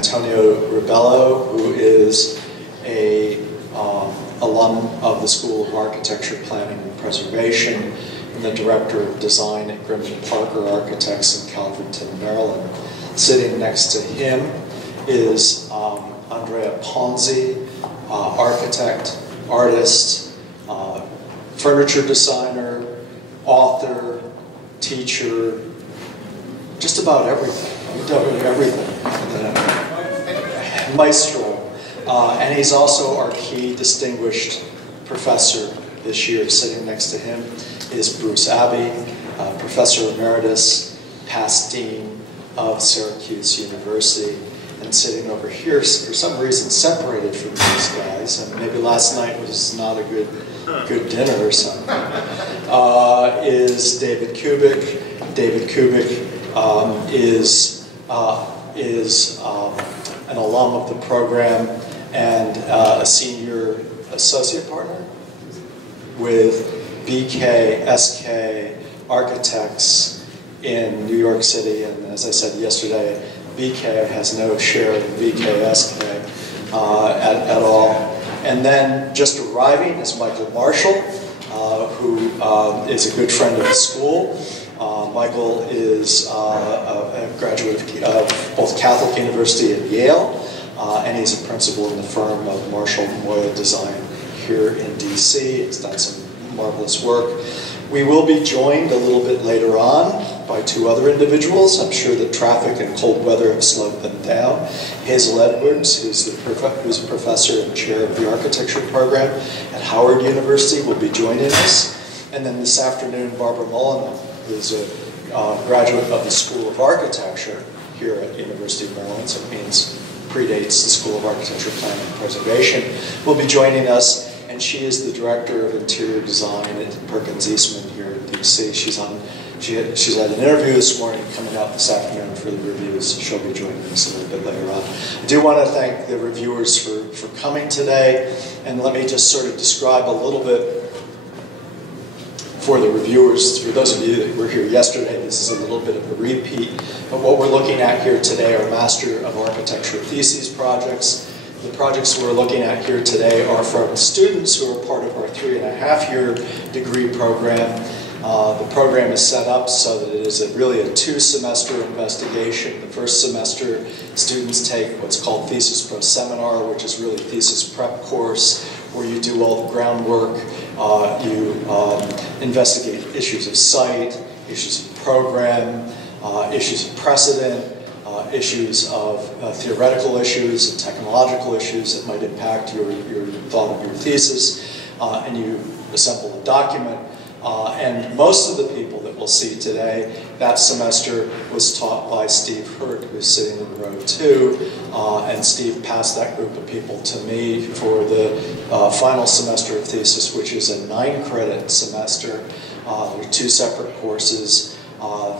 Antonio Ribello, who is a alum of the School of Architecture, Planning, and Preservation, and the Director of Design at Grimley Parker Architects in Calverton, Maryland. Sitting next to him is Andrea Ponzi, architect, artist, furniture designer, author, teacher, just about everything. You've done everything. Maestro. And he's also our key distinguished professor this year. Sitting next to him is Bruce Abbey, Professor Emeritus, past Dean of Syracuse University. And sitting over here, for some reason separated from these guys, and maybe last night was not a good dinner or something, is David Kubek. David Kubek is an alum of the program and a senior associate partner with BK Architects in New York City. And as I said yesterday, BK has no share in BKSK at all. And then just arriving is Michael Marshall, who is a good friend of the school. Michael is a graduate of both Catholic University and Yale, and he's a principal in the firm of Marshall Moya Design here in DC. He's done some marvelous work. We will be joined a little bit later on by two other individuals. I'm sure that traffic and cold weather have slowed them down. Hazel Edwards, who's a professor and chair of the architecture program at Howard University, will be joining us. And then this afternoon, Barbara Mullen, who's a graduate of the School of Architecture here at University of Maryland, so it means predates the School of Architecture, Planning, and Preservation, will be joining us. And she is the Director of Interior Design at Perkins Eastman here in DC. She's led an interview this morning, coming out this afternoon for the reviews. So she'll be joining us a little bit later on. I do want to thank the reviewers for coming today. And let me just sort of describe a little bit for the reviewers. For those of you that were here yesterday, this is a little bit of a repeat. But what we're looking at here today are Master of Architecture Theses projects. The projects we're looking at here today are from students who are part of our 3.5-year degree program. The program is set up so that it is really a 2-semester investigation. The first semester, students take what's called Thesis Pro Seminar, which is really a thesis prep course, where you do all the groundwork. You investigate issues of site, issues of program, issues of precedent, issues of theoretical issues and technological issues that might impact your thought of your thesis, and you assemble a document. And most of the people that we'll see today, that semester was taught by Steve Hurt, who's sitting in row 2, and Steve passed that group of people to me for the final semester of thesis, which is a 9-credit semester. There are 2 separate courses.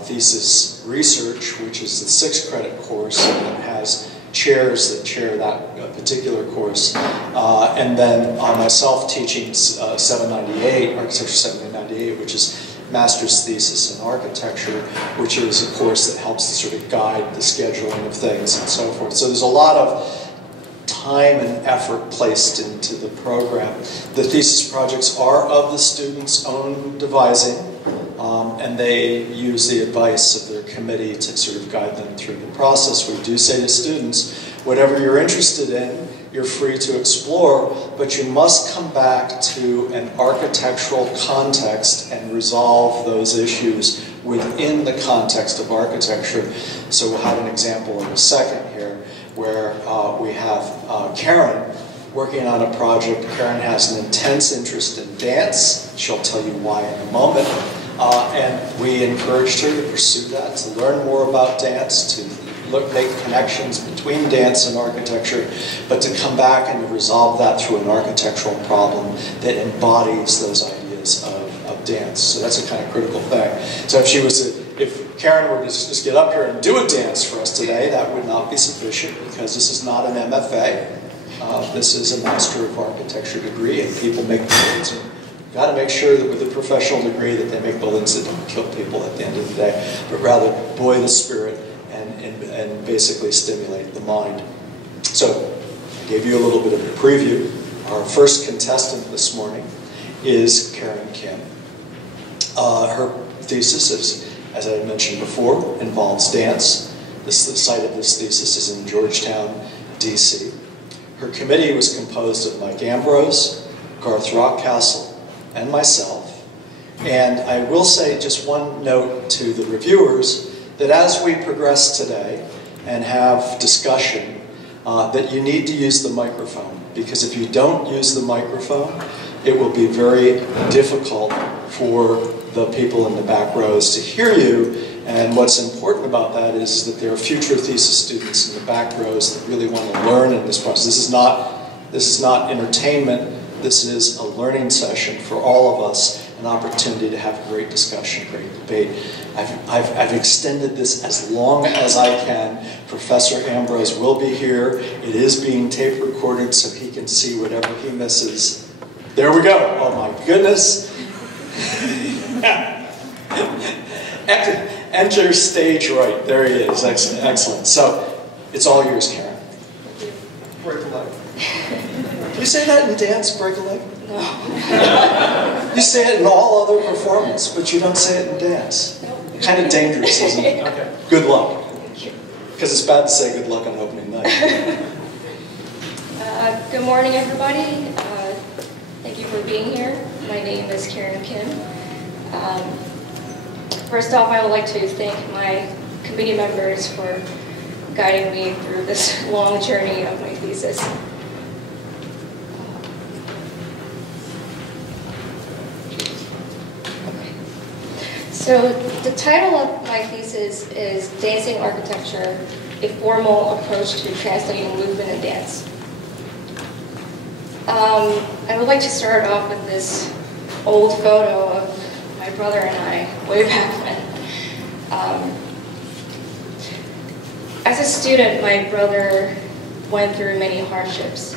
Thesis Research, which is the 6-credit course, and it has chairs that chair that particular course. And then myself teaching 798, Architecture 798, which is Master's Thesis in Architecture, which is a course that helps to sort of guide the scheduling of things and so forth. So there's a lot of time and effort placed into the program. The thesis projects are of the students' own devising, and they use the advice of their committee to sort of guide them through the process. We do say to students, whatever you're interested in, you're free to explore, but you must come back to an architectural context and resolve those issues within the context of architecture. So we'll have an example in a second here, where we have Karen working on a project. Karen has an intense interest in dance. She'll tell you why in a moment. And we encouraged her to pursue that, to learn more about dance, to make connections between dance and architecture, but to come back and to resolve that through an architectural problem that embodies those ideas of dance. So that's a kind of critical thing. So if Karen were to just get up here and do a dance for us today, that would not be sufficient, because this is not an MFA. This is a Master of Architecture degree, and people make buildings. You've got to make sure that with a professional degree that they make buildings that don't kill people at the end of the day, but rather buoy the spirit and basically stimulate the mind. So I gave you a little bit of a preview. Our first contestant this morning is Karen Kim. Her thesis is, as I mentioned before, involves dance. The site of this thesis is in Georgetown, DC. Her committee was composed of Mike Ambrose, Garth Rockcastle, and myself. And I will say just one note to the reviewers, that as we progress today and have discussion, that you need to use the microphone. Because if you don't use the microphone, it will be very difficult for the people in the back rows to hear you. And what's important about that is that there are future thesis students in the back rows that really want to learn in this process. This is not entertainment. This is a learning session for all of us, an opportunity to have a great discussion, great debate. I've extended this as long as I can. Professor Ambrose will be here. It is being tape recorded so he can see whatever he misses. There we go. Oh my goodness. Enter stage right. There he is. Excellent. Excellent. So it's all yours, Karen. Break a leg. Do you say that in dance, break a leg? No. You say it in all other performance, but you don't say it in dance. Nope. Kind of dangerous, isn't it? Okay. Good luck. Thank you. Because it's bad to say good luck on opening night. Good morning, everybody. Thank you for being here. My name is Karen Kim. First off, I would like to thank my committee members for guiding me through this long journey of my thesis. So the title of my thesis is Dancing Architecture, a Formal Approach to Translating Movement and Dance. I would like to start off with this old photo of my brother and I way back when. As a student, my brother went through many hardships.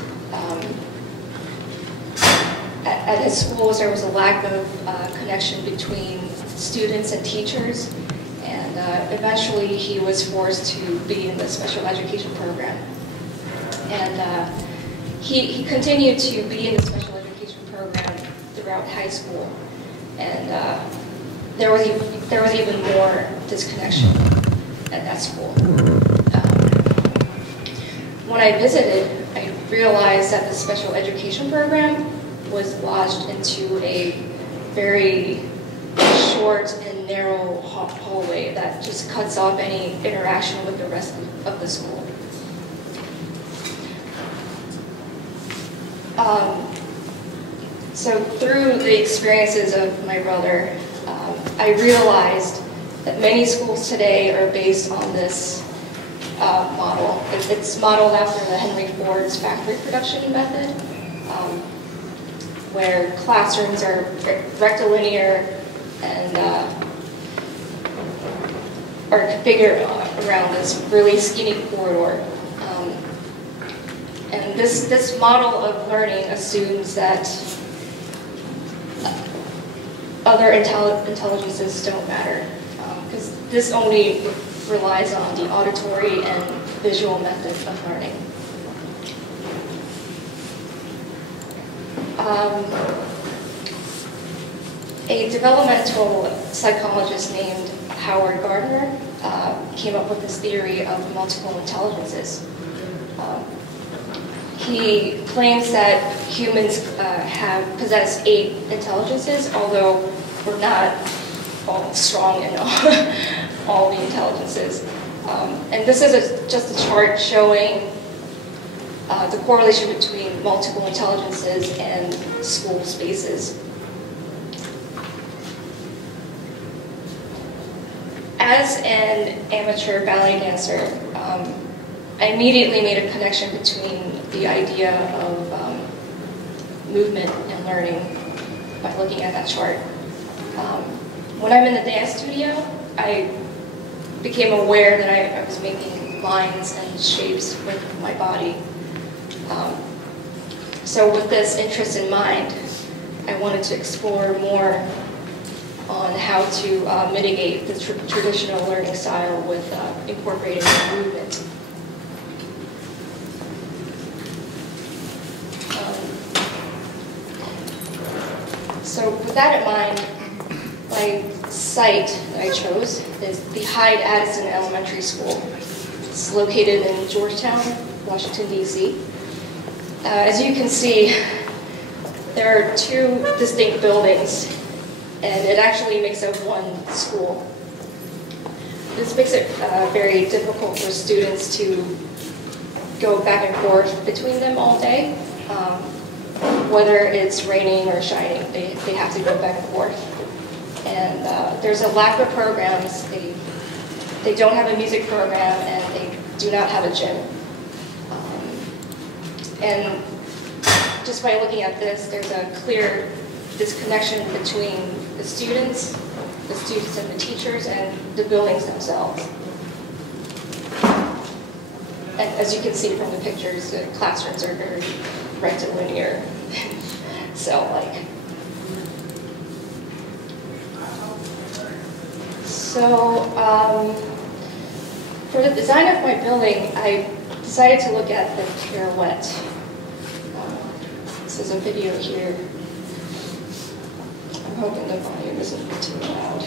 At his schools, there was a lack of connection between students and teachers, and eventually he was forced to be in the special education program. And he continued to be in the special education program throughout high school, and there was even more disconnection at that school. When I visited, I realized that the special education program was lodged into a very short and narrow hallway that just cuts off any interaction with the rest of the school. So through the experiences of my brother, I realized that many schools today are based on this model. It's modeled after the Henry Ford's factory production method, where classrooms are rectilinear and are configured around this really skinny corridor. And this model of learning assumes that other intelligences don't matter, because this only relies on the auditory and visual method of learning. A developmental psychologist named Howard Gardner came up with this theory of multiple intelligences. He claims that humans possess 8 intelligences, although we're not all strong in all the intelligences. And this is just a chart showing the correlation between multiple intelligences and school spaces. As an amateur ballet dancer, I immediately made a connection between the idea of movement and learning by looking at that chart. When I'm in the dance studio, I became aware that I was making lines and shapes with my body. So with this interest in mind, I wanted to explore more on how to mitigate the traditional learning style with incorporating movement. So with that in mind, my site that I chose is the Hyde-Addison Elementary School. It's located in Georgetown, Washington, D.C. As you can see, there are two distinct buildings, and it actually makes up one school. This makes it very difficult for students to go back and forth between them all day. Whether it's raining or shining, they have to go back and forth. And there's a lack of programs. They don't have a music program, and they do not have a gym. And just by looking at this, there's a clear disconnection between the students and the teachers, and the buildings themselves. And as you can see from the pictures, the classrooms are very rectilinear. For the design of my building, I decided to look at the pirouette. This is a video here. I'm hoping the volume isn't too loud.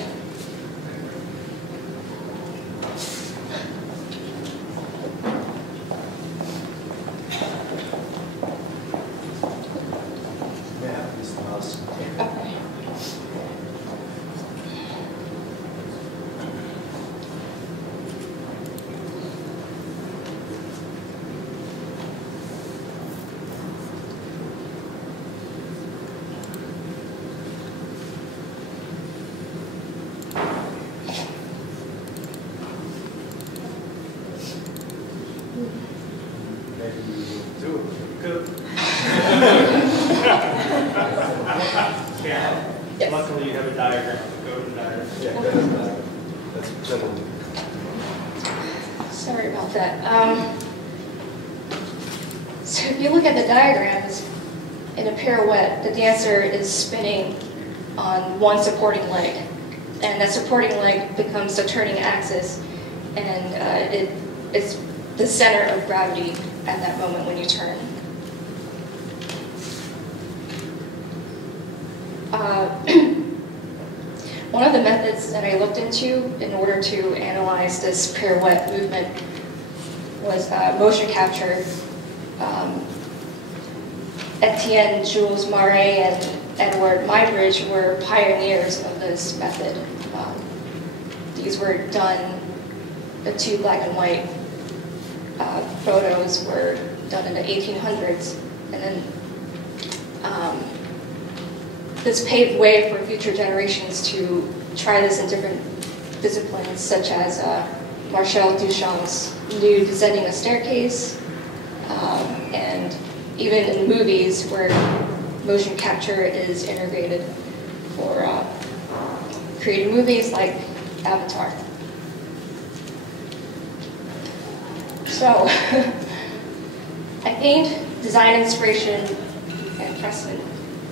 Okay. Yeah. Yes. Luckily, you have a diagram. Go to the diagram. Yeah, that's generally. Sorry about that. So if you look at the diagrams, in a pirouette, the dancer is spinning on one supporting leg, and that supporting leg becomes the turning axis, and it's the center of gravity at that moment when you turn. One of the methods that I looked into in order to analyze this pirouette movement was motion capture. Etienne Jules Marais and Edward Muybridge were pioneers of this method. These were done, the two black and white photos were done in the 1800s, and then this paved way for future generations to try this in different disciplines, such as Marcel Duchamp's Nude Descending a Staircase, and even in movies where motion capture is integrated for creating movies like Avatar. So, I gained design inspiration and precedent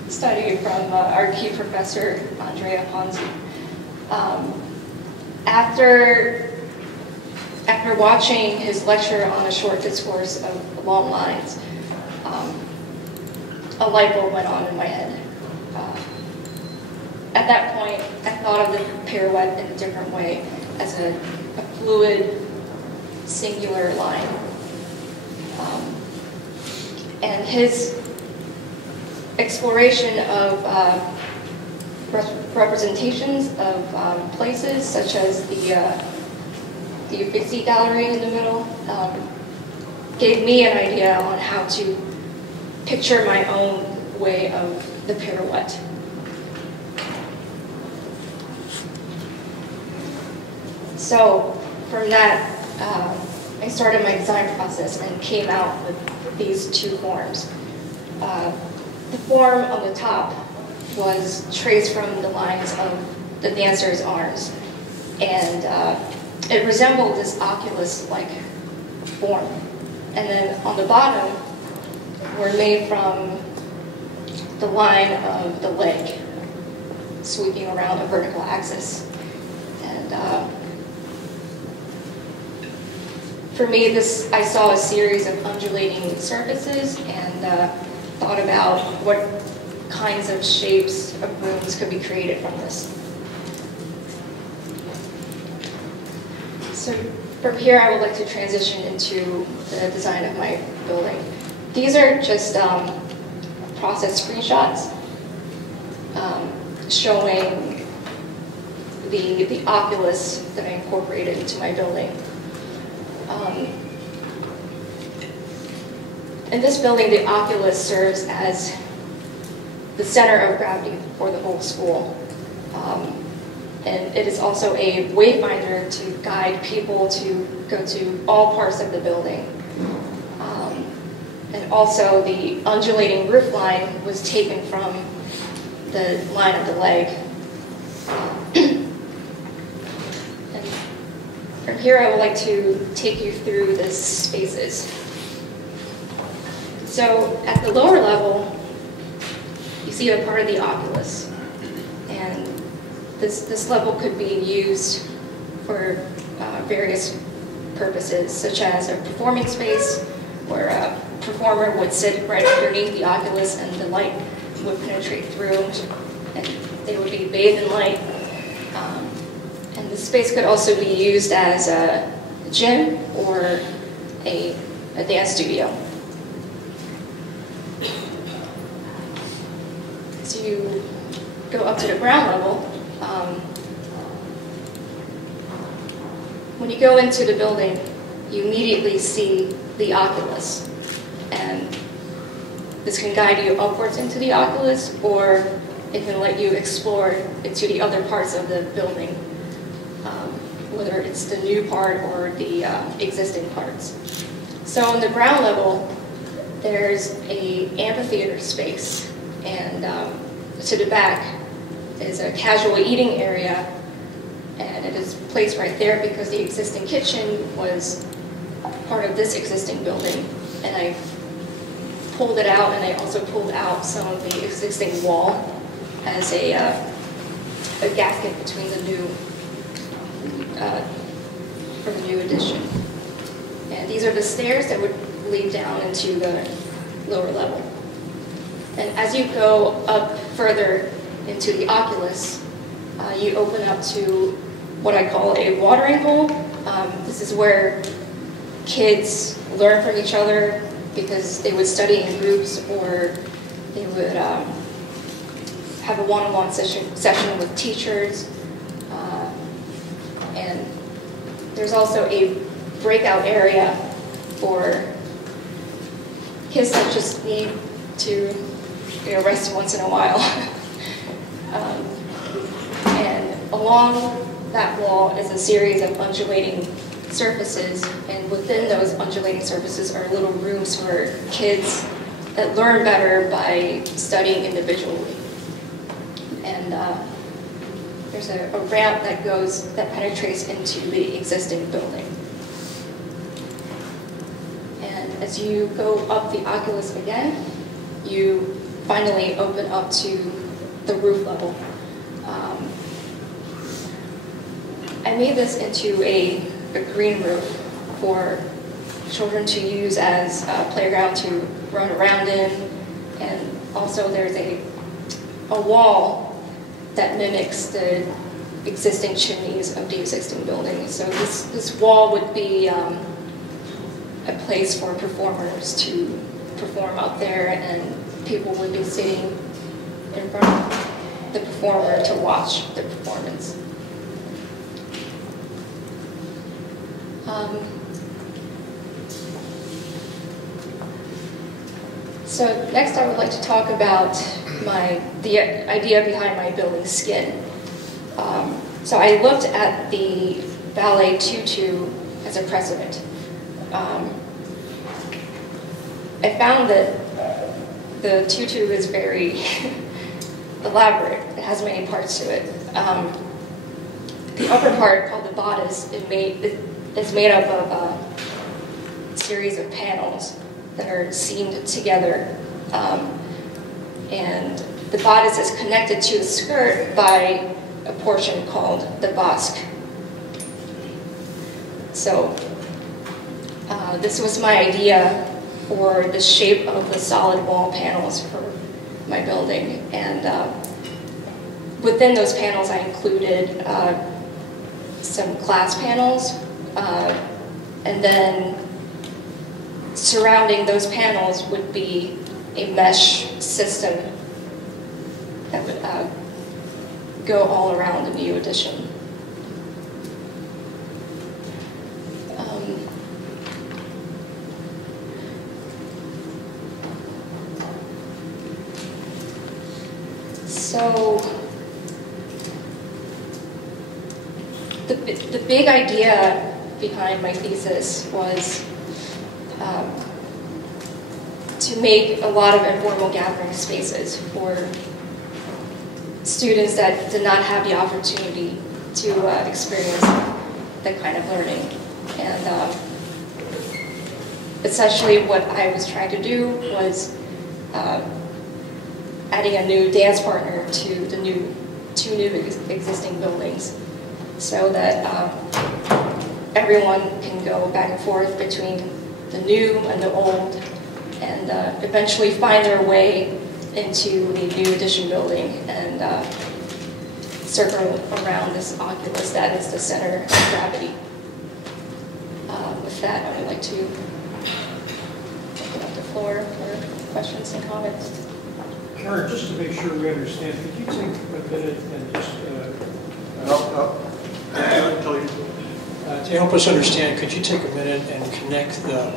study from our key professor, Andrea Ponzi. After watching his lecture on a short discourse of long lines, a light bulb went on in my head. At that point, I thought of the pirouette in a different way, as a fluid, singular line. And his exploration of representations of places, such as the Uffizi Gallery in the middle, gave me an idea on how to picture my own way of the pirouette. So from that, I started my design process and came out with these two forms. The form on the top was traced from the lines of the dancer's arms, and it resembled this oculus-like form. And then on the bottom were made from the line of the leg. sweeping around a vertical axis. And for me, I saw a series of undulating surfaces and thought about what kinds of shapes of rooms could be created from this. So from here, I would like to transition into the design of my building. These are just process screenshots showing the oculus that I incorporated into my building. In this building, the oculus serves as the center of gravity for the whole school. And it is also a wayfinder to guide people to go to all parts of the building. And also the undulating roof line was taken from the line of the leg. And from here I would like to take you through the spaces. So at the lower level, you see a part of the oculus. And this level could be used for various purposes, such as a performing space, where a performer would sit right underneath the oculus and the light would penetrate through, and they would be bathed in light. And the space could also be used as a gym or a dance studio. As you go up to the ground level, when you go into the building, you immediately see the oculus. And this can guide you upwards into the oculus, or it can let you explore into the other parts of the building, whether it's the new part or the existing parts. So on the ground level, there's an amphitheater space, and to the back is a casual eating area, and it is placed right there because the existing kitchen was part of this existing building. And I pulled it out, and I also pulled out some of the existing wall as a gasket between the new, for the new addition. And these are the stairs that would lead down into the lower level. And as you go up further into the oculus, you open up to what I call a watering hole. This is where kids learn from each other because they would study in groups, or they would have a one-on-one session with teachers. And there's also a breakout area for kids that just need to rest once in a while. And along that wall is a series of undulating surfaces, and within those undulating surfaces are little rooms for kids that learn better by studying individually. And there's a ramp that penetrates into the existing building. And as you go up the oculus again, you finally open up to the roof level. I made this into a green roof for children to use as a playground to run around in, and also there's a wall that mimics the existing chimneys of the existing building. So this wall would be a place for performers to perform out there, and people would be sitting in front of the performer to watch the performance. So next I would like to talk about the idea behind my building skin. So I looked at the ballet tutu as a precedent. I found that the tutu is very elaborate. It has many parts to it. The upper part, called the bodice, is made up of a series of panels that are seamed together. And the bodice is connected to the skirt by a portion called the basque. So this was my idea for the shape of the solid wall panels for my building. And within those panels I included some glass panels, and then surrounding those panels would be a mesh system that would go all around the new addition. So the big idea behind my thesis was to make a lot of informal gathering spaces for students that did not have the opportunity to experience that kind of learning. And essentially what I was trying to do was adding a new dance partner to the two new existing buildings, so that everyone can go back and forth between the new and the old, and eventually find their way into the new addition building and circle around this oculus that is the center of gravity. With that, I would like to open up the floor for questions and comments. Karen, just to make sure we understand, could you take a minute and just to help us understand, could you take a minute and connect the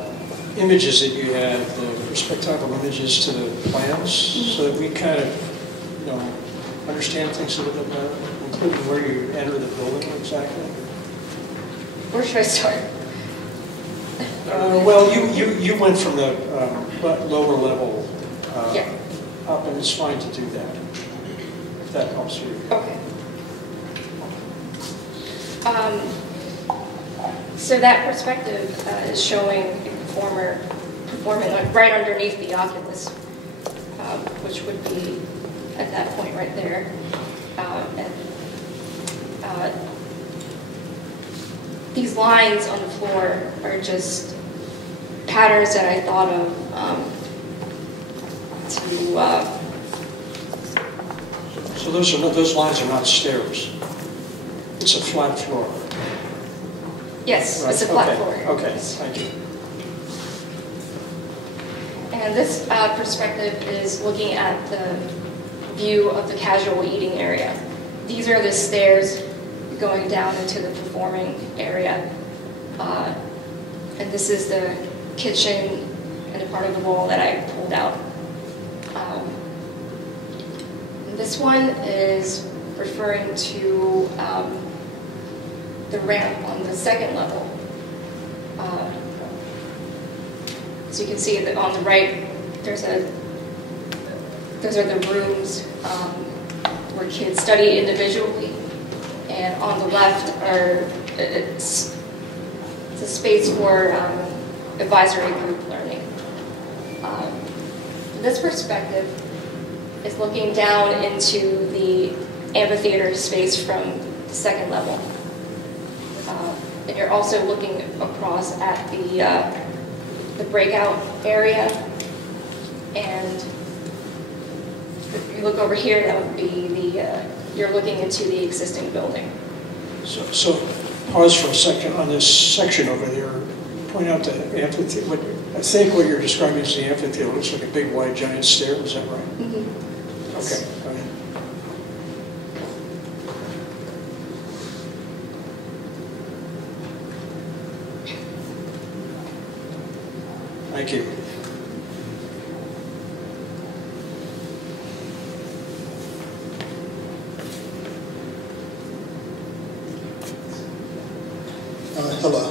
images that you had, the perspectival images, to the plans, so that we kind of, you know, understand things a little bit better, including where you enter the building exactly? Where should I start? Well, you went from the lower level Yeah. up, and it's fine to do that, if that helps you. Okay. So that perspective is showing a performer performing right underneath the oculus, which would be at that point right there. These lines on the floor are just patterns that I thought of So those lines are not stairs. It's a flat floor. Yes, Right. it's a flat Okay. floor. Okay, Yes. thank you. And this perspective is looking at the view of the casual eating area. These are the stairs going down into the performing area. And this is the kitchen and a part of the wall that I pulled out. This one is referring to the ramp on the second level. So you can see that on the right, those are the rooms where kids study individually, and on the left it's a space for advisory group learning. This perspective is looking down into the amphitheater space from the second level. And you're also looking across at the breakout area. And if you look over here, that would be you're looking into the existing building. So pause for a second on this section over there. Point out the amphitheater. I think what you're describing is the amphitheater. It looks like a big, wide, giant stair. Is that right? Mm-hmm. Okay. Go ahead. Thank you. Hello.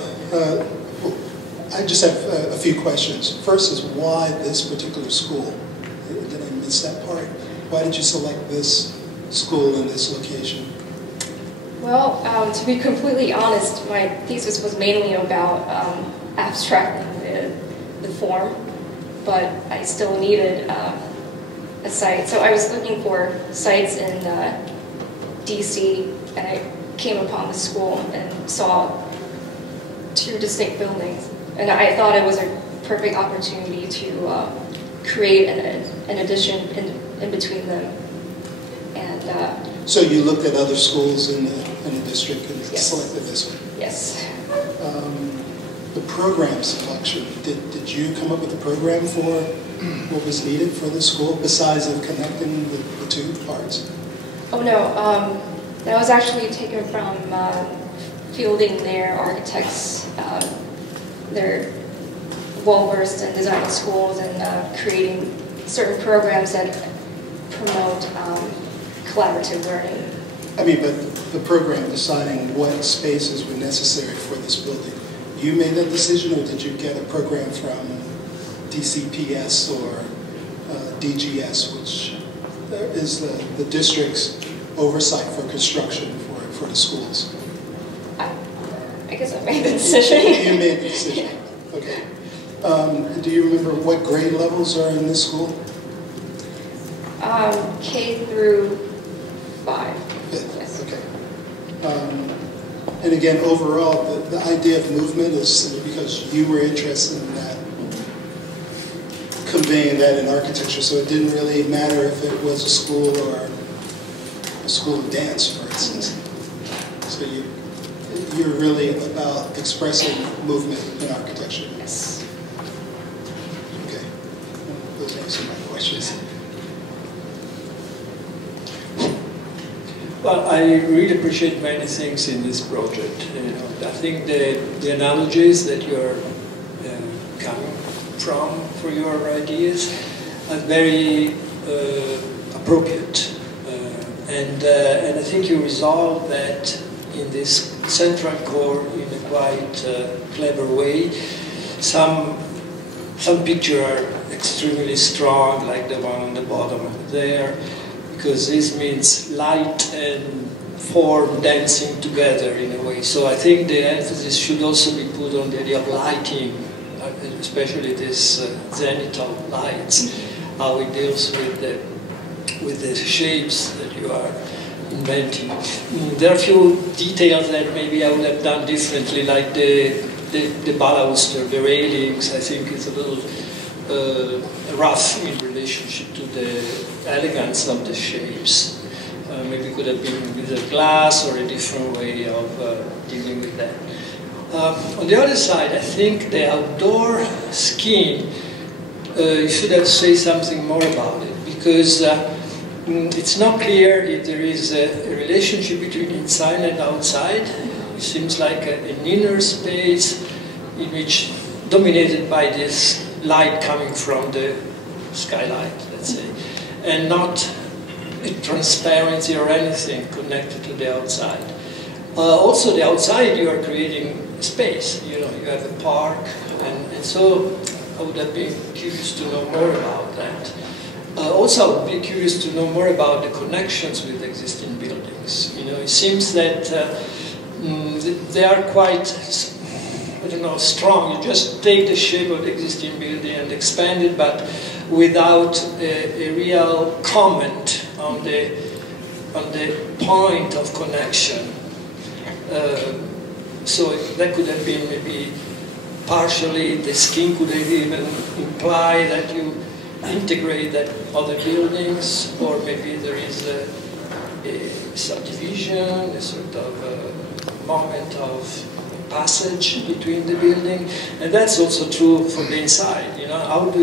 I just have a few questions. First is, why this particular school? Did I miss that part? Why did you select this school in this location? Well, to be completely honest, my thesis was mainly about abstracting the form, but I still needed a site. So I was looking for sites in DC, and I came upon the school and saw 2 distinct buildings. And I thought it was a perfect opportunity to create an addition in between them. And So you looked at other schools in the district and Yes. selected this one? yes. The program selection, did you come up with a program for what was needed for the school besides of connecting the 2 parts? Oh no, that was actually taken from fielding their architects. They're well-versed in designing schools and creating certain programs that promote collaborative learning. I mean, but the program deciding what spaces were necessary for this building, you made that decision, or did you get a program from DCPS or DGS, which is the district's oversight for construction for the schools? I guess I made the decision. You made the decision. Okay. Do you remember what grade levels are in this school? K through 5. Yes. Okay. And again, overall, the idea of movement is because you were interested in that, conveying that in architecture, so it didn't really matter if it was a school or a school of dance, for instance. So you're really about expressing movement in architecture. Yes. Okay. Those answer my questions. Well, I really appreciate many things in this project. I think the analogies that you're coming from for your ideas are very appropriate, and I think you resolve that in this central core in a quite clever way. Some pictures are extremely strong, like the one on the bottom there, because this means light and form dancing together in a way. So I think the emphasis should also be put on the idea of lighting, especially this zenithal lights, how it deals with the shapes that you are inventing. There are a few details that maybe I would have done differently, like the baluster, the railings. I think it's a little rough in relationship to the elegance of the shapes. Maybe it could have been with a glass or a different way of dealing with that. On the other side, I think the outdoor scheme, you should have to say something more about it, because it's not clear if there is a relationship between inside and outside. It seems like an inner space in which, dominated by this light coming from the skylight, let's say, and not a transparency or anything connected to the outside. Also, the outside, you are creating space. You know, you have a park, and so I would have been curious to know more about that. Also, I would be curious to know more about the connections with existing buildings. You know, it seems that they are quite, I don't know, strong. You just take the shape of the existing building and expand it, but without a real comment on the point of connection. So that could have been maybe partially, the scheme could have even imply that you integrate that other buildings, or maybe there is a subdivision, a sort of moment of passage between the building, and that's also true for the inside. You know, how do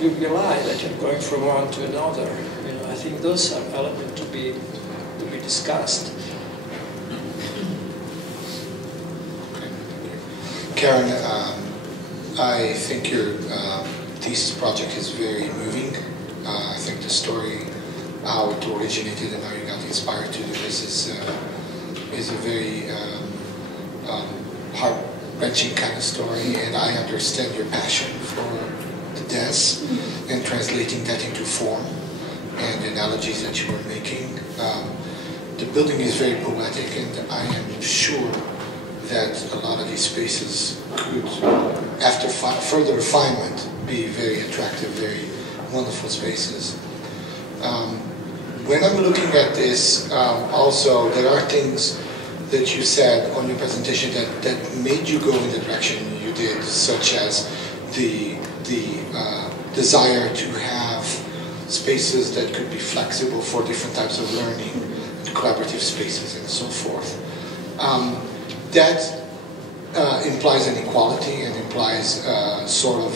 you realize that you're going from one to another? You know, I think those are elements to be discussed. Karen, I think your thesis project is very moving. I think the story, how it originated and how you got inspired to do this is a very heart-wrenching kind of story, and I understand your passion for the dance and translating that into form and analogies that you were making. The building is very poetic, and I am sure that a lot of these spaces could, after further refinement, be very attractive, very wonderful spaces. When I'm looking at this, also there are things that you said on your presentation that made you go in the direction you did, such as the desire to have spaces that could be flexible for different types of learning, collaborative spaces, and so forth. That implies an equality and implies sort of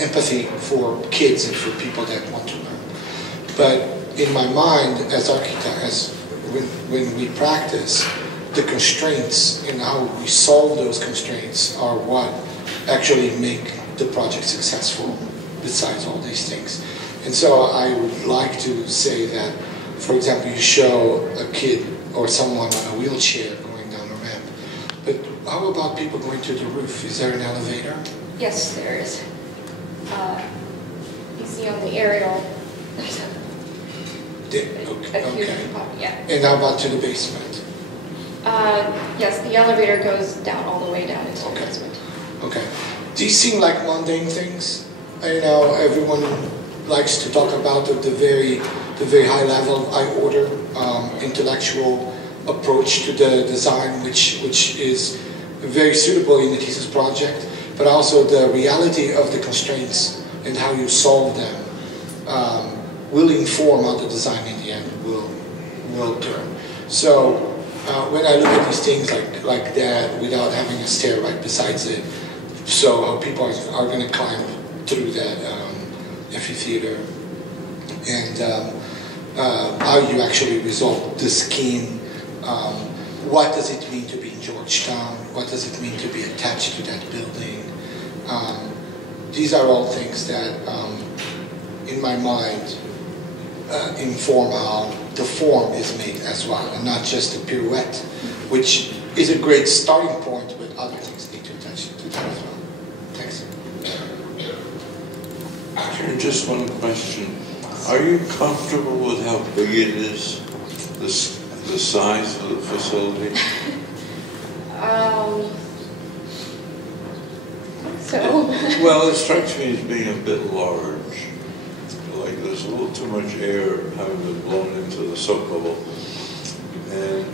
empathy for kids and for people that want to learn. But in my mind, as architects, when we practice, the constraints and how we solve those constraints are what actually make the project successful, besides all these things. And so I would like to say that, for example, you show a kid or someone on a wheelchair going down a ramp, but how about people going to the roof? Is there an elevator? Yes, there is. You see on the aerial, there's a huge compartment, yeah. And how about to the basement? Yes, the elevator goes down all the way down into the basement. Okay. These seem like mundane things. I know everyone likes to talk about the very high level, high order, intellectual approach to the design, which is very suitable in the thesis project, but also the reality of the constraints and how you solve them will inform how the design in the end will turn. So when I look at these things like that without having a stair right besides it, so how people are going to climb through that amphitheater, and how you actually resolve the scheme. What does it mean to be in Georgetown? What does it mean to be attached to that building? These are all things that, in my mind, inform how the form is made as well, and not just a pirouette, which is a great starting point, but other things need to attach to that as well. Thanks. Actually, just one question. Are you comfortable with how big it is, the size of the facility? Well, it strikes me as being a bit large. Like there's a little too much air having been blown into the soap bubble. And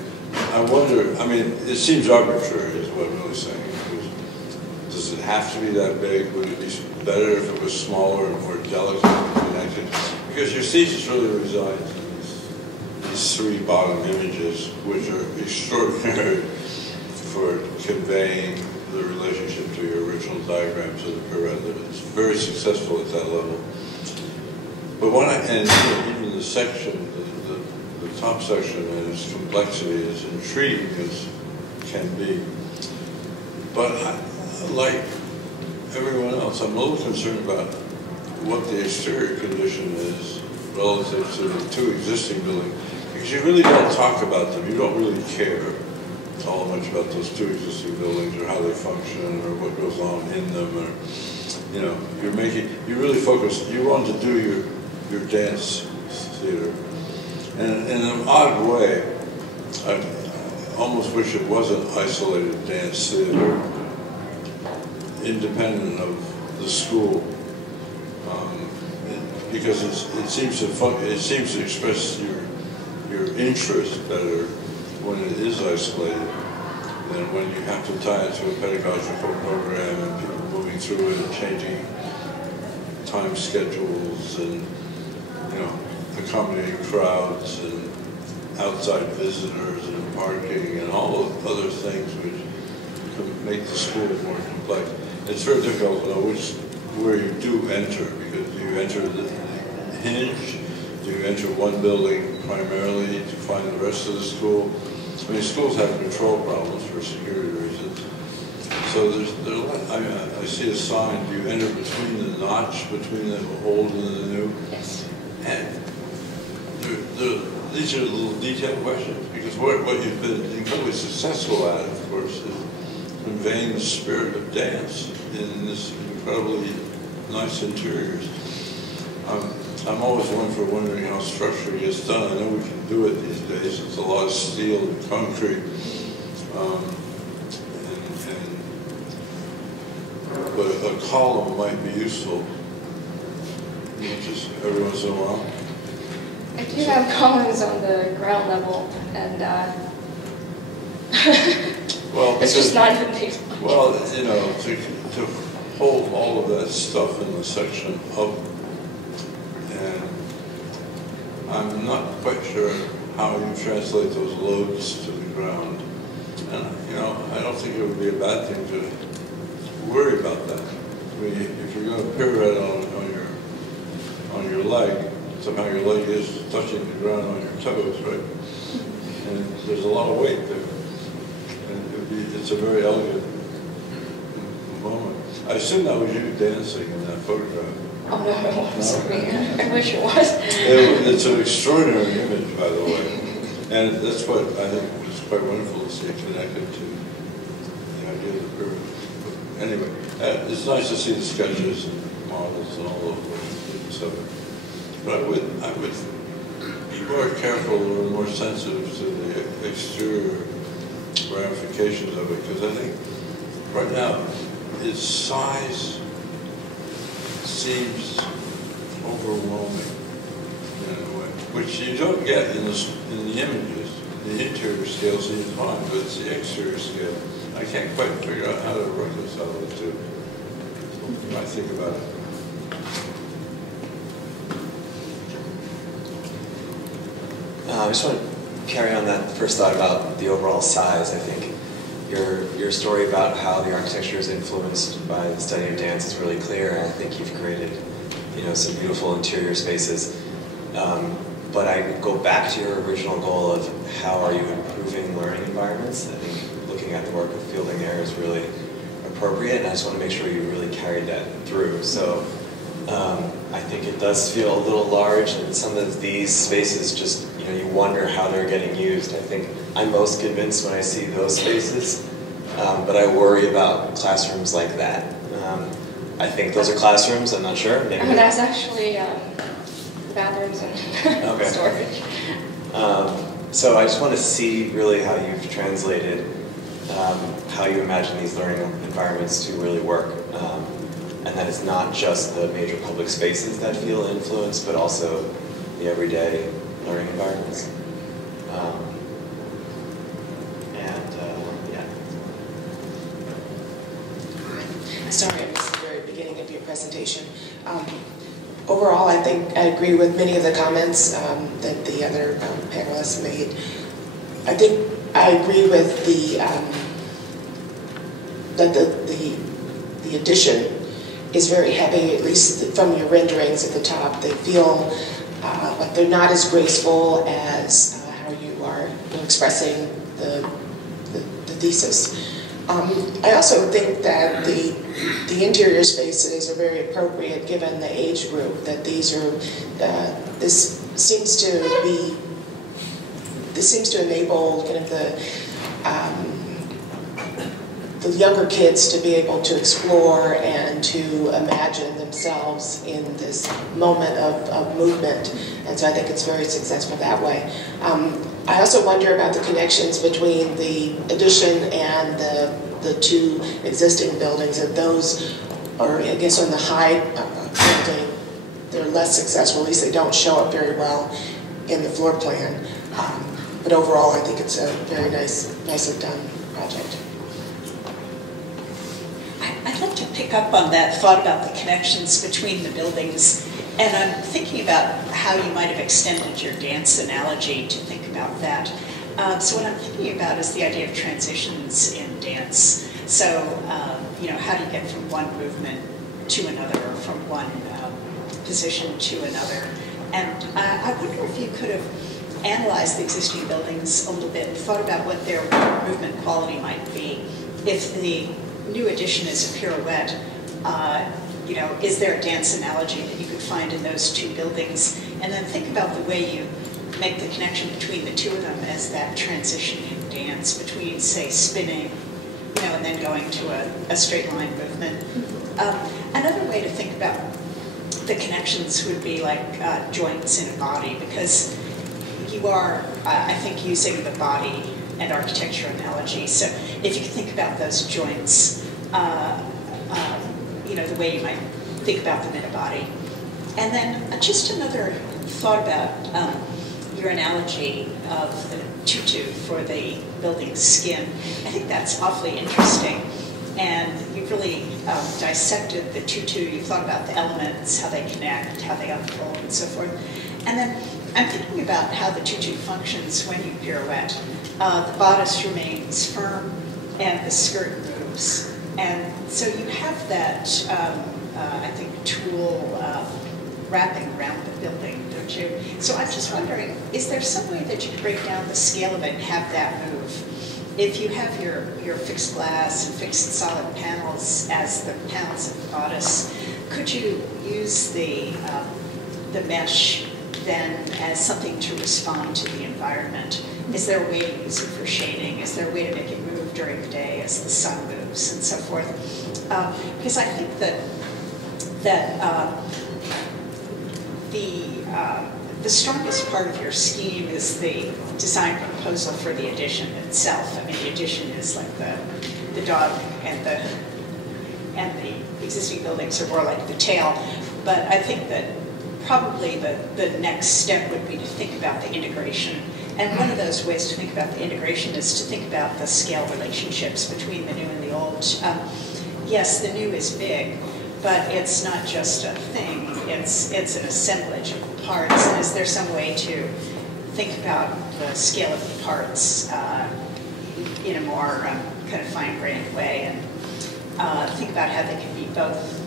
I wonder, I mean, it seems arbitrary is what I'm really saying. Does it have to be that big? Would it be better if it was smaller and more delicately connected? Because your thesis really resides in these three bottom images, which are extraordinary for conveying the relationship to your original diagrams of the pirouette. It's very successful at that level. But and even the section, the top section and its complexity is intriguing as can be. But like everyone else, I'm a little concerned about what the exterior condition is relative to the two existing buildings, because you really don't talk about them. You don't really care all much about those two existing buildings or how they function or what goes on in them, or you really focus. You want to do your dance theater, and in an odd way, I almost wish it was an isolated dance theater, independent of the school, because it seems to express your interest better when it is isolated than when you have to tie it to a pedagogical program and people moving through it and changing time schedules and accommodating crowds and outside visitors and parking and all of other things which can make the school more complex. It's very difficult to know where you do enter, because do you enter the hinge? Do you enter one building primarily to find the rest of the school? I mean, schools have control problems for security reasons. So I see a sign. Do you enter between the notch, between the old and the new? Yes. And these are little detailed questions, because what you've been incredibly successful at, of course, is conveying the spirit of dance in this incredibly nice interiors. I'm always one for wondering how structure gets done. I know we can do it these days. It's a lot of steel and concrete. But a column might be useful, just every once in a while. I do have columns on the ground level, and Well, it's just not even big. well, you know, to hold all of that stuff in the section up, and I'm not quite sure how you translate those loads to the ground. And, you know, I don't think it would be a bad thing to worry about that. I mean, if you're going to pirouette on your leg, somehow your leg is touching the ground on your toes, right? And there's a lot of weight there. And it's a very elegant moment. I assume that was you dancing in that photograph. Oh no, it wasn't me. I wish it was. It's an extraordinary image, by the way. And that's what I think was quite wonderful to see it connected to the idea of the pyramid. But anyway, it's nice to see the sketches and models and all of those of it. But I would be more careful or more sensitive to the exterior ramifications of it, because I think right now its size seems overwhelming in a way, which you don't get in the images. The interior scale seems fine, but it's the exterior scale. I can't quite figure out how to reconcile the two. When I think about it. I just want to carry on that first thought about the overall size. I think your story about how the architecture is influenced by the study of dance is really clear, and I think you've created, you know, some beautiful interior spaces. But I go back to your original goal of how are you improving learning environments. I think looking at the work of Fielding there is really appropriate, and I just want to make sure you really carried that through. So I think it does feel a little large, and some of these spaces just, you know, you wonder how they're getting used. I think I'm most convinced when I see those spaces, but I worry about classrooms like that. I think those are classrooms, I'm not sure. Maybe That's actually bathrooms and storage. So I just want to see really how you've translated how you imagine these learning environments to really work. And that it's not just the major public spaces that feel influenced, but also the everyday learning environments. Sorry, I missed the very beginning of your presentation. Overall, I think I agree with many of the comments that the other panelists made. I think I agree with that the addition is very heavy, at least from your renderings at the top. They feel like they're not as graceful as how you are expressing the thesis. I also think that the interior spaces are very appropriate given the age group. That these are this seems to enable kind of the younger kids to be able to explore and to imagine themselves in this moment of movement. And so I think it's very successful that way. I also wonder about the connections between the addition and the two existing buildings. And those are, I guess, on the high building, they're less successful. At least they don't show up very well in the floor plan. But overall, I think it's a very nicely done project. I'd like to pick up on that thought about the connections between the buildings, and I'm thinking about how you might have extended your dance analogy to think about that. So what I'm thinking about is the idea of transitions in dance. So, you know, how do you get from one movement to another, or from one position to another? And I wonder if you could have analyzed the existing buildings a little bit and thought about what their movement quality might be. If the new addition is a pirouette, you know, is there a dance analogy that you could find in those two buildings? And then think about the way you make the connection between the two of them as that transition in dance between, say, spinning, you know, and then going to a straight line movement. Another way to think about the connections would be like joints in a body, because you are, I think, using the body and architecture analogy. So if you think about those joints, you way you might think about them in a body. And then just another thought about your analogy of the tutu for the building skin. I think that's awfully interesting. And you've really dissected the tutu. You've thought about the elements, how they connect, how they unfold, and so forth. And then I'm thinking about how the tutu functions when you pirouette. The bodice remains firm and the skirt moves. And so you have that, I think, tool wrapping around the building, don't you? So I'm just wondering, is there some way that you could break down the scale of it and have that move? If you have your fixed glass and fixed solid panels as the panels of the bodice, could you use the mesh then as something to respond to the environment? Is there a way to use it for shading? Is there a way to make it move during the day as the sun moves and so forth? Because I think that the strongest part of your scheme is the design proposal for the addition itself. I mean, the addition is like the dog and the existing buildings are more like the tail. But I think that probably the next step would be to think about the integration. And one of those ways to think about the integration is to think about the scale relationships between the new and the old. Yes, the new is big, but it's not just a thing. It's an assemblage of parts. And is there some way to think about the scale of the parts in a more kind of fine-grained way, and think about how they can be both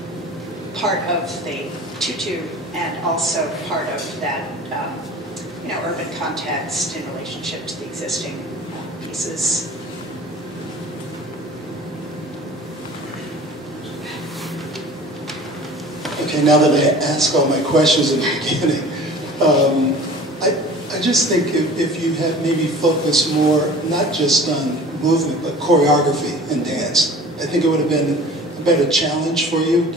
part of the tutu and also part of that urban context in relationship to the existing pieces? Okay, now that I asked all my questions in the beginning, I just think if you had maybe focused more, not just on movement, but choreography and dance, I think it would have been a better challenge for you.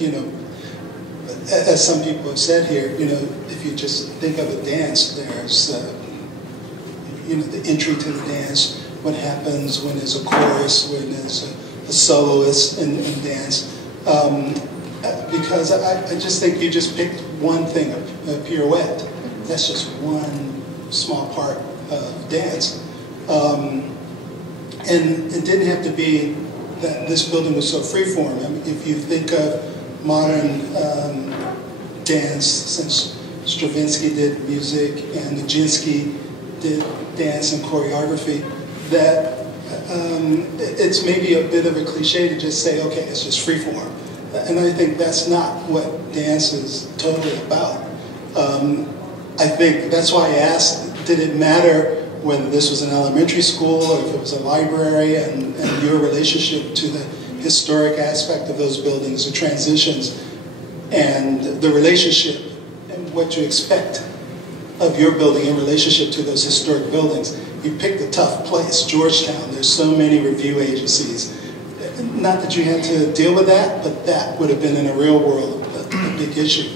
As some people have said here, if you just think of a dance, there's, the entry to the dance, what happens when there's a chorus, when there's a soloist in dance. Because I just think you just picked one thing, a pirouette. That's just one small part of dance. And it didn't have to be that this building was so freeform. I mean, if you think of modern dance, since Stravinsky did music and Nijinsky did dance and choreography, that it's maybe a bit of a cliche to just say, okay, it's just freeform. And I think that's not what dance is totally about. I think that's why I asked, did it matter whether this was an elementary school or if it was a library, and your relationship to the historic aspect of those buildings, the transitions, and the relationship and what you expect of your building in relationship to those historic buildings. You picked a tough place, Georgetown. There's so many review agencies. Not that you had to deal with that, but that would have been in a real world a big issue.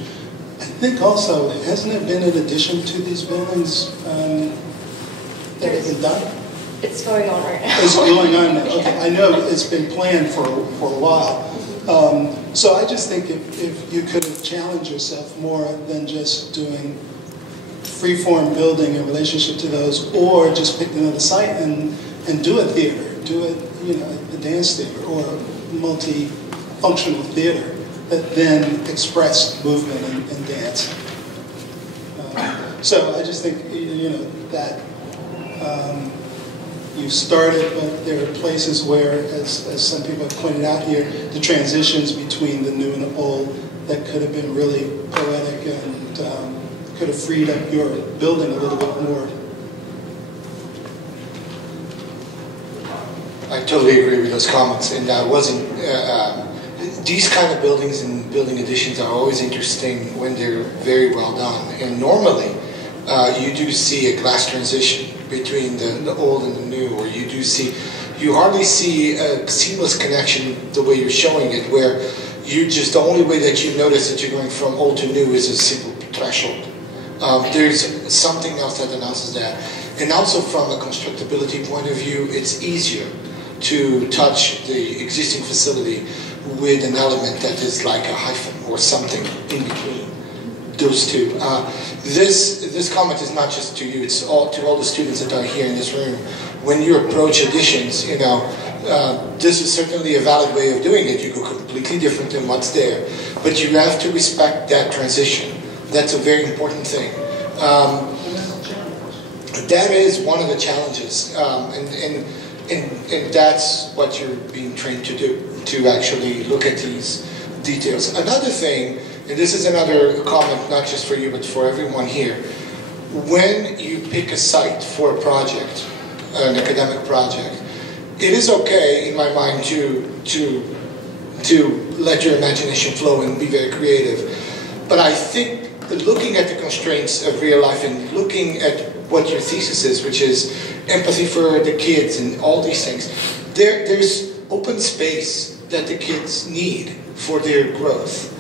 I think also, hasn't it been an addition to these buildings that have been done? It's going on right now. It's going on now. Okay, I know it's been planned for a while. So I just think if you could have challenged yourself more than just doing free-form building in relationship to those, or just pick another site and do a theater, do it, a dance theater or a multi-functional theater that then expressed movement and dance. So I just think, that you started, but there are places where, as some people have pointed out here, the transitions between the new and the old that could have been really poetic and could have freed up your building a little bit more. I totally agree with those comments, and I wasn't. These kind of buildings and building additions are always interesting when they're very well done. And normally, you do see a glass transition between the old and the new, or you hardly see a seamless connection the way you're showing it, where the only way that you notice that you're going from old to new is a simple threshold. There's something else that announces that. And also from a constructability point of view, it's easier to touch the existing facility with an element that is like a hyphen or something in between those two. This comment is not just to you, it's to all the students that are here in this room. When you approach additions, this is certainly a valid way of doing it. You go completely different than what's there. But you have to respect that transition. That's a very important thing. That is one of the challenges. And that's what you're being trained to do, to actually look at these details. Another thing, and this is another comment not just for you but for everyone here, when you pick a site for a project, an academic project, it is okay in my mind to let your imagination flow and be very creative. But I think looking at the constraints of real life and looking at what your thesis is, which is empathy for the kids and all these things, there's open space that the kids need for their growth.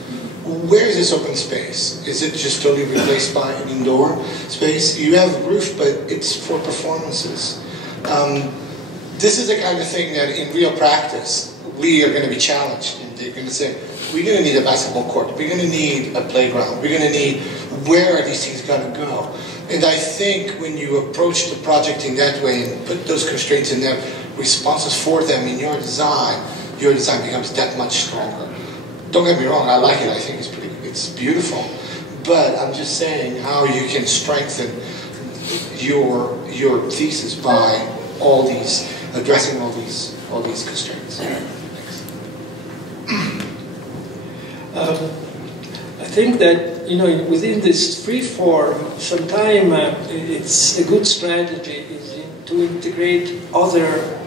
Where is this open space? Is it just totally replaced by an indoor space? You have a roof, but it's for performances. This is the kind of thing that in real practice, we are going to be challenged. And they're going to say, we're going to need a basketball court. We're going to need a playground. We're going to need, where are these things going to go? And I think when you approach the project in that way and put those constraints in there, responses for them in your design becomes that much stronger. Don't get me wrong, I like it. I think it's beautiful. But I'm just saying how you can strengthen your thesis by addressing all these constraints. Thanks. I think that within this free form, sometimes it's a good strategy is to integrate other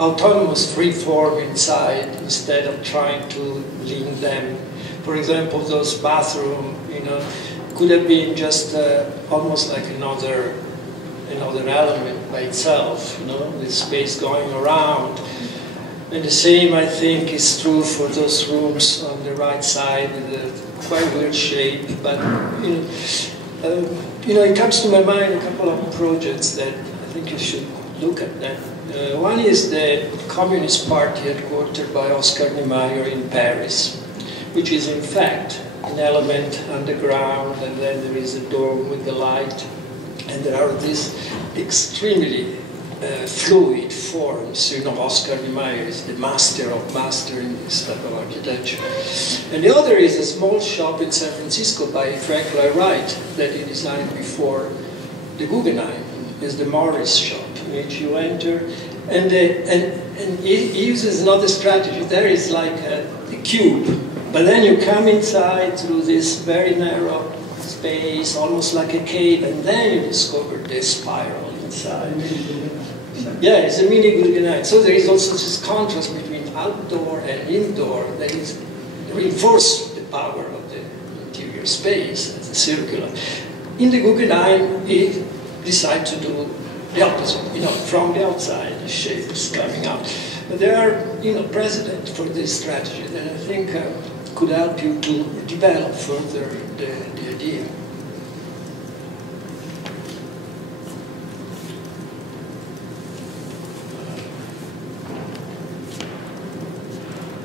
autonomous free form inside instead of trying to link them. For example, those bathroom, could have been just almost like another element by itself, with space going around. And the same, I think, is true for those rooms on the right side with a quite weird shape. But it comes to my mind a couple of projects that I think you should look at. That one is the Communist Party headquartered by Oscar Niemeyer in Paris, which is in fact an element underground, and then there is a dome with the light, and there are these extremely fluid forms. Oscar Niemeyer is the master in this type of architecture. And the other is a small shop in San Francisco by Frank Lloyd Wright that he designed before the Guggenheim. Is the Morris shop, in which you enter, and he uses another strategy. There is like a cube, but then you come inside through this very narrow space, almost like a cave, and then you discover this spiral inside. Yeah, it's a mini Guggenheim. So there is also this contrast between outdoor and indoor that is reinforces the power of the interior space as a circular. In the Guggenheim, it decide to do the opposite. From the outside, the shape is coming out. But there are, precedent for this strategy that I think could help you to develop further the idea.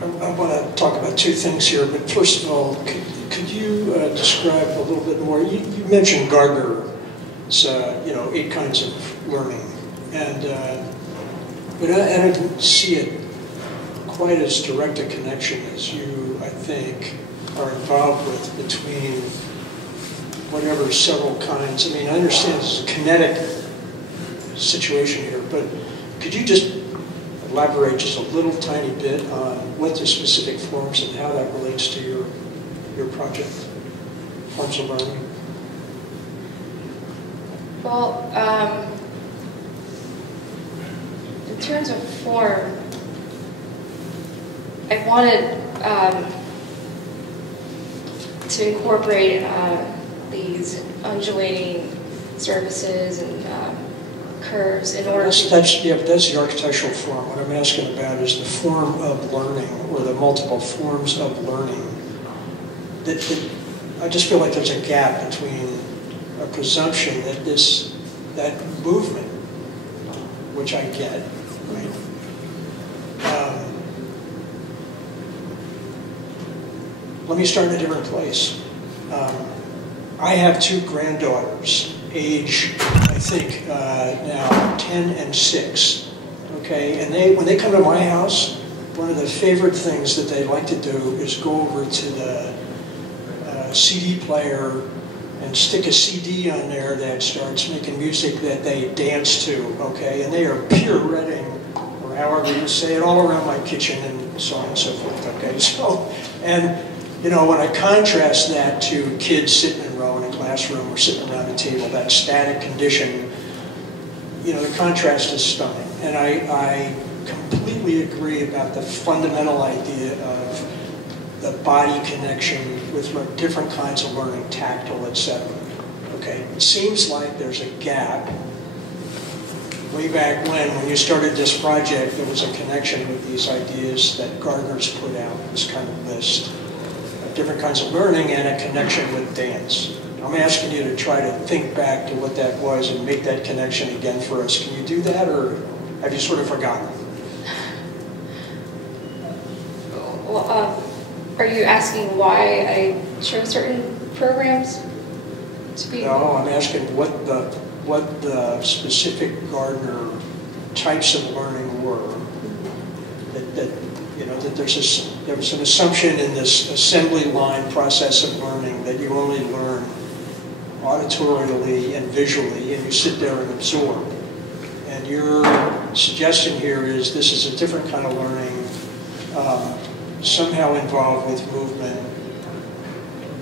I want to talk about two things here, but first of all, could you describe a little bit more? You mentioned Gardner. It's 8 kinds of learning, but I didn't see it quite as direct a connection as you, I think, are involved with between whatever several kinds. I understand this is a kinetic situation here, but could you just elaborate just a little tiny bit on what the specific forms and how that relates to your project, forms of learning? Well, in terms of form, I wanted to incorporate these undulating surfaces and curves in order to... That's the architectural form. What I'm asking about is the form of learning, or the multiple forms of learning. I just feel like there's a gap between a presumption that that movement, which I get, right? let me start in a different place. I have two granddaughters, age, I think, now 10 and 6, okay? And when they come to my house, one of the favorite things that they like to do is go over to the CD player and stick a CD on there that starts making music that they dance to, okay? And they are pirouetting, or however you say it, all around my kitchen and so on and so forth, okay? So, and you know, when I contrast that to kids sitting in a row in a classroom or sitting around a table, that static condition, you know, the contrast is stunning. And I completely agree about the fundamental idea of the body connection with different kinds of learning, tactile, etc. Okay, it seems like there's a gap. Way back when you started this project, there was a connection with these ideas that Gardner's put out, this kind of list of different kinds of learning and a connection with dance. I'm asking you to try to think back to what that was and make that connection again for us. Can you do that, or have you sort of forgotten? Well, are you asking why I chose certain programs to be? No, I'm asking what the specific Gardner types of learning were. That you know, that there was an assumption in this assembly line process of learning that you only learn auditorially and visually, and you sit there and absorb. And your suggestion here is this is a different kind of learning, somehow involved with movement.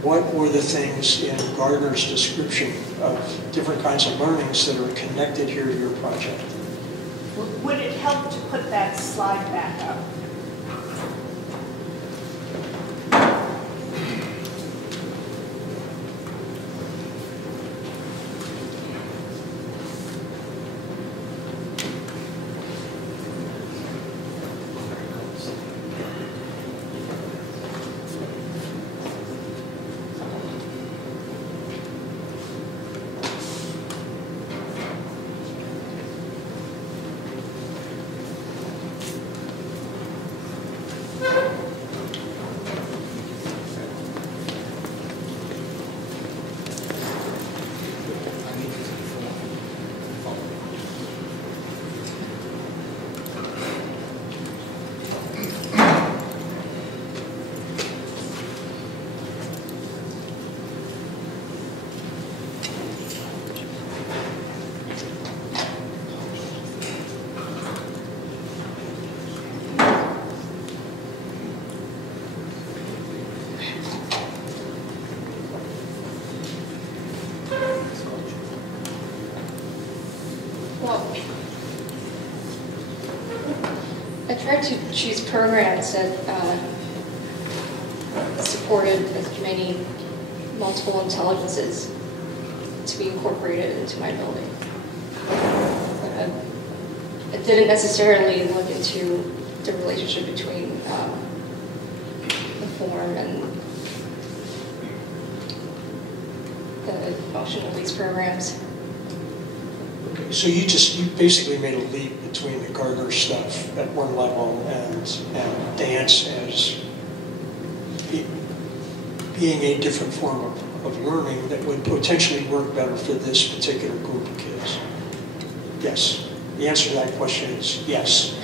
What were the things in Gardner's description of different kinds of learnings that are connected here to your project? Would it help to put that slide back up? I tried to choose programs that supported as many multiple intelligences to be incorporated into my building. I didn't necessarily look into the relationship between the form and the functional of these programs. Okay, so you basically made a leap between the Gardner stuff at one level and dance as being a different form of learning that would potentially work better for this particular group of kids. Yes. The answer to that question is yes.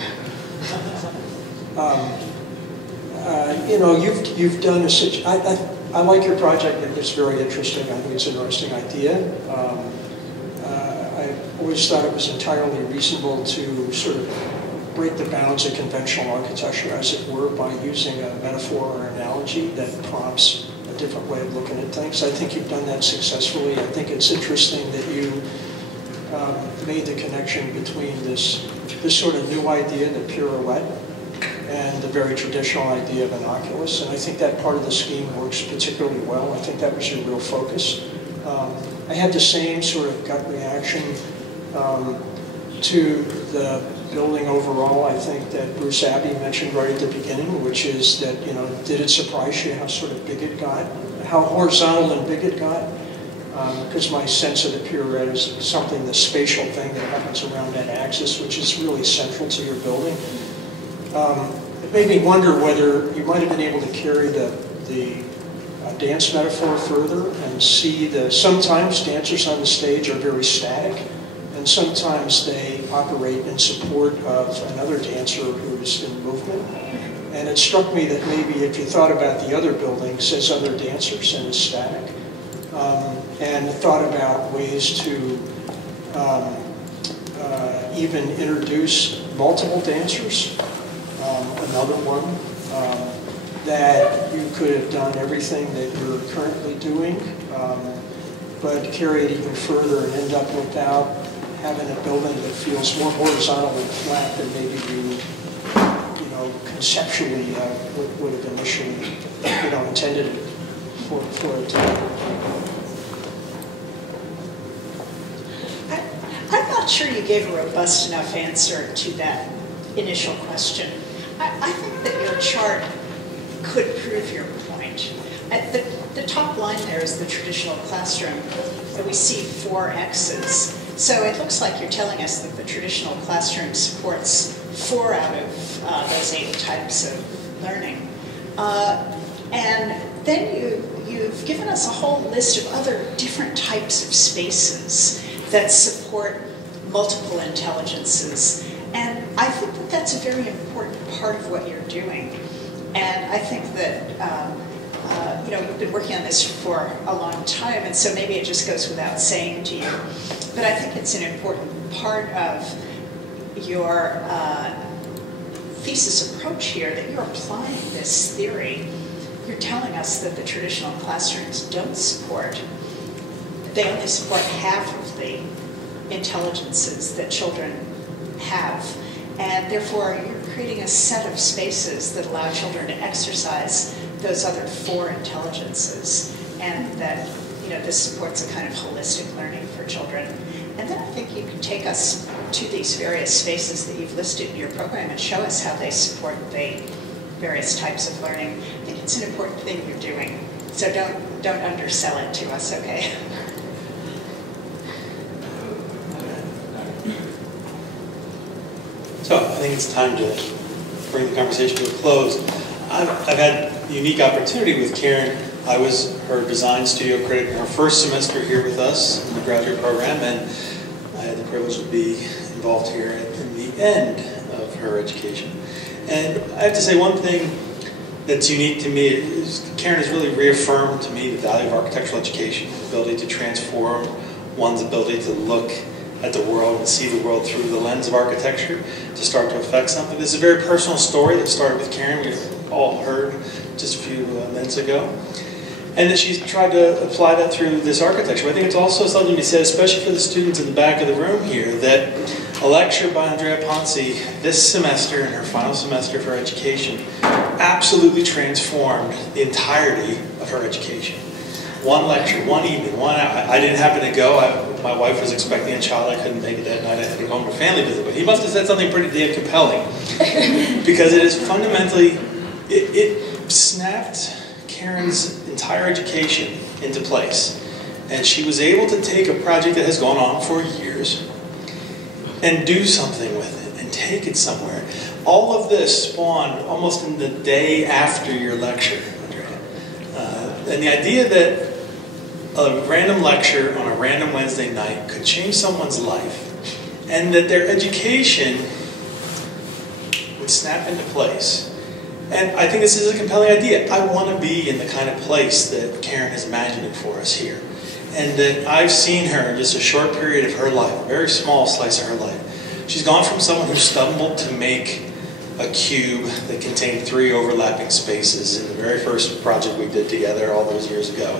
You know, you've done I like your project. It's very interesting. I think it's an interesting idea. I always thought it was entirely reasonable to sort of break the bounds of conventional architecture, as it were, by using a metaphor or analogy that prompts a different way of looking at things. I think you've done that successfully. I think it's interesting that you made the connection between this sort of new idea, the pirouette, and the very traditional idea of an oculus. And I think that part of the scheme works particularly well. I think that was your real focus. I had the same sort of gut reaction to the building overall. I think that Bruce Abbey mentioned right at the beginning, which is that, you know, did it surprise you how sort of big it got, how horizontal and big it got? Because my sense of the pirouette is something, the spatial thing that happens around that axis, which is really central to your building. It made me wonder whether you might have been able to carry the dance metaphor further and see that sometimes dancers on the stage are very static, and sometimes they operate in support of another dancer who's in movement. And it struck me that maybe if you thought about the other buildings as other dancers and as static, and thought about ways to even introduce multiple dancers, another one, that you could have done everything that you're currently doing, but carry it even further and end up without having a building that feels more horizontal and flat than maybe you conceptually would have initially, intended it for it to be. I'm not sure you gave a robust enough answer to that initial question. I think that your chart could prove your point. At the top line there is the traditional classroom, and we see 4 X's. So it looks like you're telling us that the traditional classroom supports 4 out of those 8 types of learning. And then you've given us a whole list of other different types of spaces that support multiple intelligences. And I think that that's a very important part of what you're doing. And I think that, you've been working on this for a long time, and so maybe it just goes without saying to you. But I think it's an important part of your thesis approach here, that you're applying this theory. You're telling us that the traditional classrooms don't support, they only support half of the intelligences that children have. And therefore, you're creating a set of spaces that allow children to exercise those other 4 intelligences, and that this supports a kind of holistic learning for children. And then I think you can take us to these various spaces that you've listed in your program and show us how they support the various types of learning. I think it's an important thing you're doing. So don't undersell it to us, okay? So I think it's time to bring the conversation to a close. I've had a unique opportunity with Karen. I was her design studio critic in her first semester here with us in the graduate program, and I had the privilege to be involved here in the end of her education. And I have to say one thing that's unique to me is Karen has really reaffirmed to me the value of architectural education, the ability to transform one's ability to look at the world and see the world through the lens of architecture to start to affect something. This is a very personal story that started with Karen, we've all heard just a few minutes ago. And that she's tried to apply that through this architecture. But I think it's also something to be said, especially for the students in the back of the room here, that a lecture by Andrea Ponzi this semester, in her final semester of her education, absolutely transformed the entirety of her education. One lecture, one evening, I didn't happen to go. My wife was expecting a child. I couldn't make it that night. I had to go home to family visit. But he must have said something pretty damn compelling. Because it is fundamentally, it snapped Karen's entire education into place. And she was able to take a project that has gone on for years and do something with it and take it somewhere. All of this spawned almost in the day after your lecture, Andrea. And the idea that a random lecture on a random Wednesday night could change someone's life, and that their education would snap into place. And I think this is a compelling idea. I want to be in the kind of place that Karen is imagining for us here. And that I've seen her in just a short period of her life, a very small slice of her life. She's gone from someone who stumbled to make a cube that contained 3 overlapping spaces in the very first project we did together all those years ago,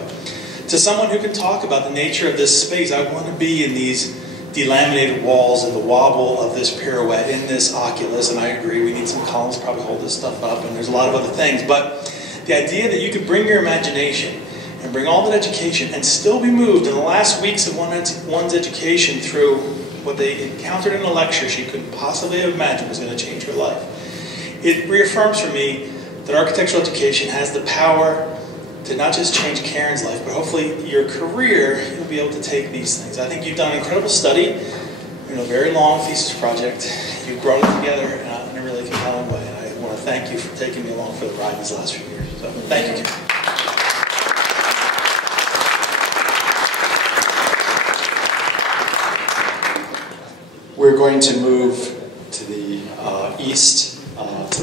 to someone who can talk about the nature of this space. I want to be in these delaminated walls and the wobble of this pirouette in this oculus, and I agree, we need some columns to probably hold this stuff up, and there's a lot of other things, but the idea that you could bring your imagination and bring all that education and still be moved in the last weeks of one's education through what they encountered in a lecture she couldn't possibly have imagined was going to change her life. It reaffirms for me that architectural education has the power to not just change Karen's life, but hopefully your career, you'll be able to take these things. I think you've done an incredible study, a very long thesis project. You've brought it together in a really compelling way. And I want to thank you for taking me along for the ride these last few years. So thank you, Karen. we're going to move to the east, to